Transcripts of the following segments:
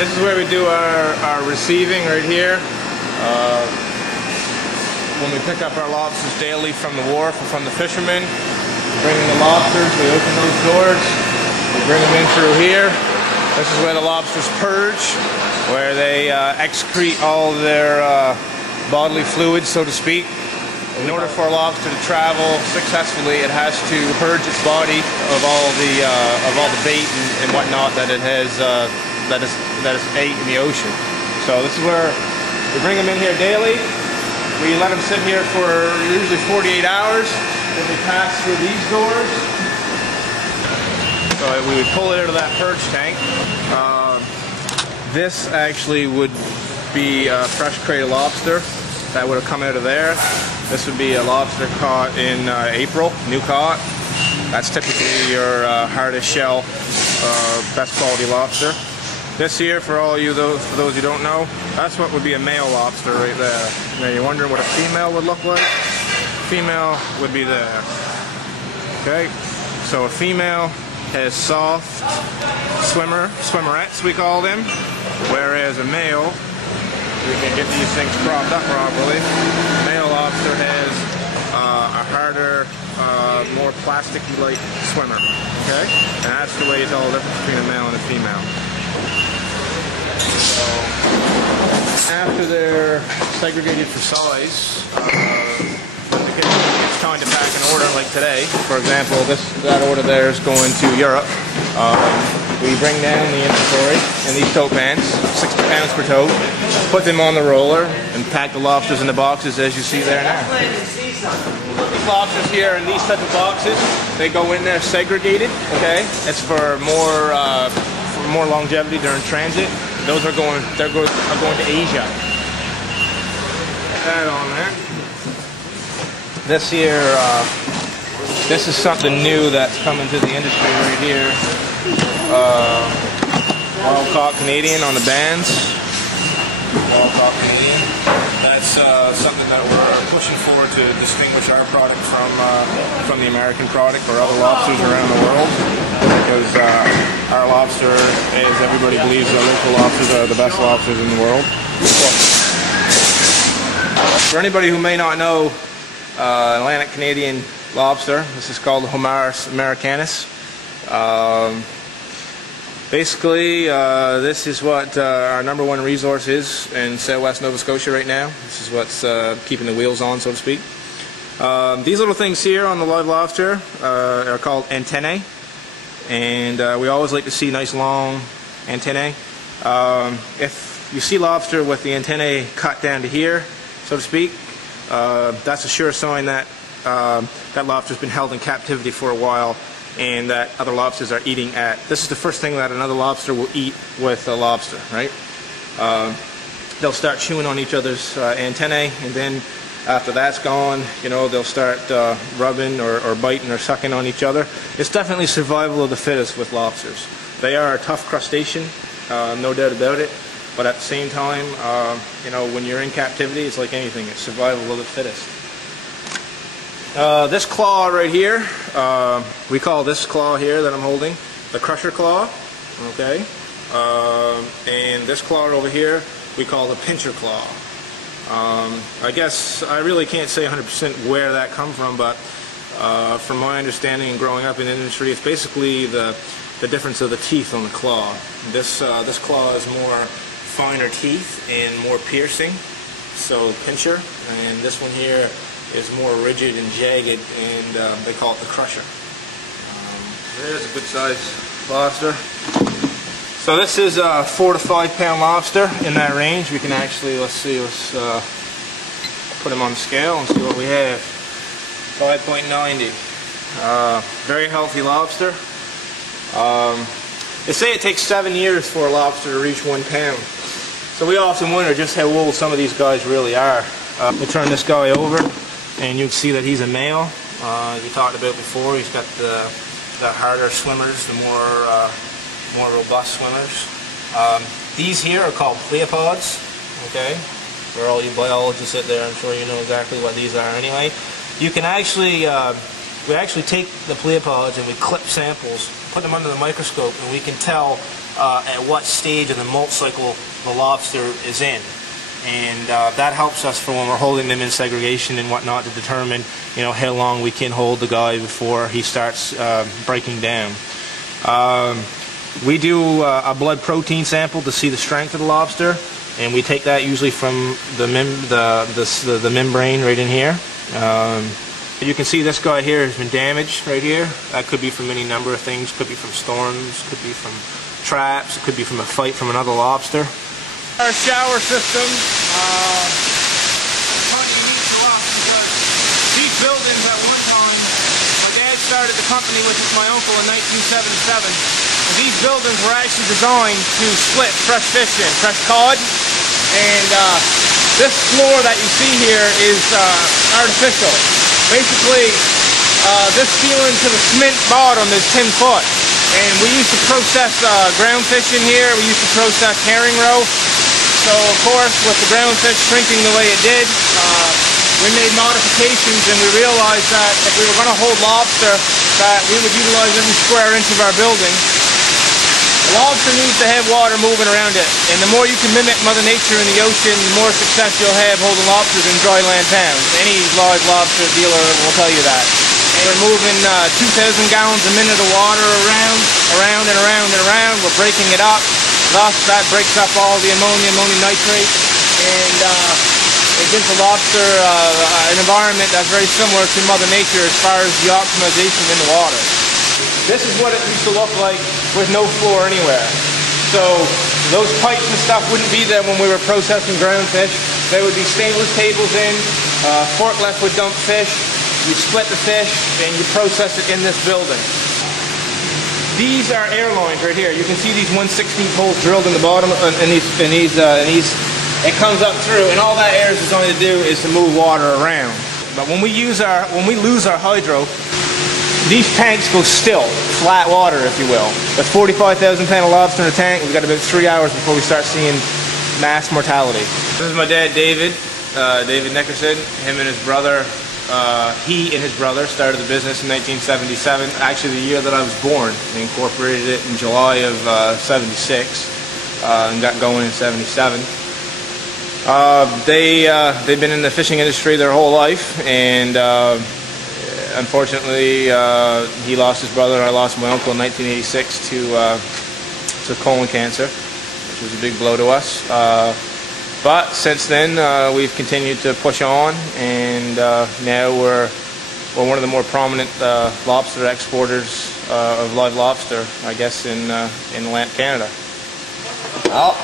This is where we do our receiving right here. When we pick up our lobsters daily from the wharf or from the fishermen, bring in the lobsters, we open those doors, we bring them in through here. This is where the lobsters purge, where they excrete all their bodily fluids, so to speak. In order for a lobster to travel successfully, it has to purge its body of all the bait and whatnot that it has that is ate in the ocean. So this is where we bring them in here daily. We let them sit here for usually 48 hours. Then we pass through these doors. So we would pull it out of that purge tank. This actually would be a fresh crate of lobster that would have come out of there. This would be a lobster caught in April, new caught. That's typically your hardest shell, best quality lobster. This here, for all you for those who don't know, that's what would be a male lobster right there. Now you're wondering what a female would look like? Female would be there. Okay, so a female has soft swimmerettes we call them, whereas a male, we can get these things propped up properly. Male lobster has a harder, more plastic-like swimmer. Okay, and that's the way you tell the difference between a male and a female. So after they're segregated for size, it's time to pack an order like today. For example, that order there is going to Europe. We bring down the inventory in these tote pans, 60 pounds per tote, put them on the roller, and pack the lobsters in the boxes as you see there now. These lobsters here in these type of boxes, they go in there segregated. Okay, it's for more longevity during transit. Those are going to Asia. Put that on there. This here, this is something new that's coming to the industry right here. Wild caught Canadian on the bands. Wild caught Canadian. That's something that we're pushing forward to distinguish our product from the American product or other lobsters around the world. Because our lobster, as everybody believes, our local lobsters are the best lobsters in the world. For anybody who may not know Atlantic Canadian lobster, this is called the Homarus americanus. Basically, this is what our #1 resource is in southwest Nova Scotia right now. This is what's keeping the wheels on, so to speak. These little things here on the live lobster are called antennae, and we always like to see nice long antennae. If you see lobster with the antennae cut down to here, so to speak, that's a sure sign that that lobster's been held in captivity for a while, and that other lobsters are eating at. This is the first thing that another lobster will eat with a lobster, right? They'll start chewing on each other's antennae, and then after that's gone, you know, they'll start rubbing or biting or sucking on each other. It's definitely survival of the fittest with lobsters. They are a tough crustacean, no doubt about it. But at the same time, you know, when you're in captivity, it's like anything. It's survival of the fittest. This claw right here, we call this claw here that I'm holding the crusher claw. Okay, and this claw over here we call the pincher claw. I guess I really can't say 100% where that come from, but from my understanding and growing up in the industry, it's basically the difference of the teeth on the claw. This claw is more finer teeth and more piercing, so pincher, and this one here is more rigid and jagged, and they call it the crusher. There's a good sized lobster. So this is a 4 to 5 pound lobster, in that range. We can actually, let's put him on the scale and see what we have. 5.90. Very healthy lobster. They say it takes 7 years for a lobster to reach 1 pound. So we often wonder just how old some of these guys really are. We'll turn this guy over, and you can see that he's a male. As we talked about before, he's got the harder swimmers, the more robust swimmers. These here are called pleopods. Okay, for all you biologists out there, I'm sure you know exactly what these are. Anyway, you can actually we actually take the pleopods and we clip samples, put them under the microscope, and we can tell at what stage of the molt cycle the lobster is in. And that helps us for when we're holding them in segregation and whatnot to determine, you know, how long we can hold the guy before he starts breaking down. We do a blood protein sample to see the strength of the lobster, and we take that usually from the membrane right in here. You can see this guy here has been damaged right here. That could be from any number of things. Could be from storms, could be from traps, it could be from a fight from another lobster. Our shower system is quite unique to us because these buildings at one time, my dad started the company with my uncle in 1977. And these buildings were actually designed to split fresh fish in, fresh cod. And this floor that you see here is artificial. Basically, this ceiling to the cement bottom is 10 foot. And we used to process ground fish in here. We used to process herring roe. So, of course, with the ground fish shrinking the way it did, we made modifications, and we realized that if we were going to hold lobster, that we would utilize every square inch of our building. The lobster needs to have water moving around it, and the more you can mimic Mother Nature in the ocean, the more success you'll have holding lobsters in dry land towns. Any live lobster dealer will tell you that. We're moving 2,000 gallons a minute of water around and around and around. We're breaking it up. Thus, that breaks up all the ammonium nitrate, and it gives the lobster an environment that's very similar to Mother Nature as far as the optimization in the water. This is what it used to look like with no floor anywhere. So those pipes and stuff wouldn't be there when we were processing ground fish. There would be stainless tables in, forklift would dump fish, you split the fish, and you process it in this building. These are air lines right here. You can see these 1/16 holes drilled in the bottom, and it comes up through, and all that air is designed to do is to move water around. But when we lose our hydro, these tanks go still, flat water, if you will. With 45,000 pound of lobster in a tank, we've got about 3 hours before we start seeing mass mortality. This is my dad, David Nickerson. Him and his brother. He and his brother started the business in 1977, actually the year that I was born. They incorporated it in July of 76 and got going in 77. They've been in the fishing industry their whole life, and unfortunately he lost his brother, I lost my uncle in 1986 to colon cancer, which was a big blow to us. But since then, we've continued to push on, and now we're one of the more prominent lobster exporters of live lobster, I guess, in Atlantic Canada. Oh.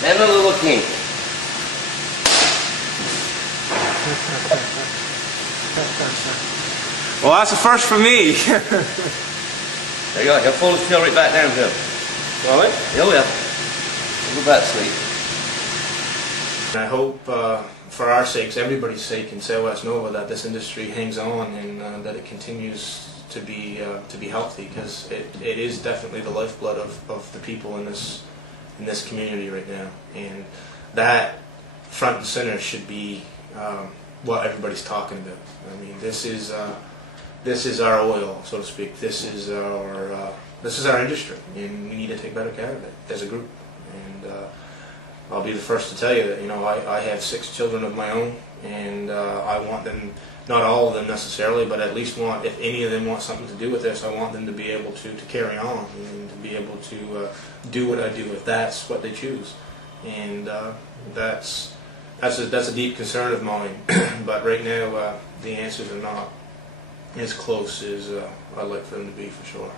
Never little king. Well, that's a first for me. There you go. He'll fall his tail right back down to him. Will it? He'll will. Go back to sleep. I hope, for our sakes, everybody's sake in Southwest Nova, that this industry hangs on and that it continues to be healthy, because it is definitely the lifeblood of the people in this community right now, and that front and center should be what everybody's talking about. I mean, this is our oil, so to speak. This is our industry, and we need to take better care of it as a group. And I'll be the first to tell you that, you know, I have 6 children of my own, and I want them, not all of them necessarily, but at least want, if any of them want something to do with this, I want them to be able to carry on and to be able to do what I do if that's what they choose. And that's a deep concern of mine. But right now, the answers are not as close as I'd like for them to be, for sure.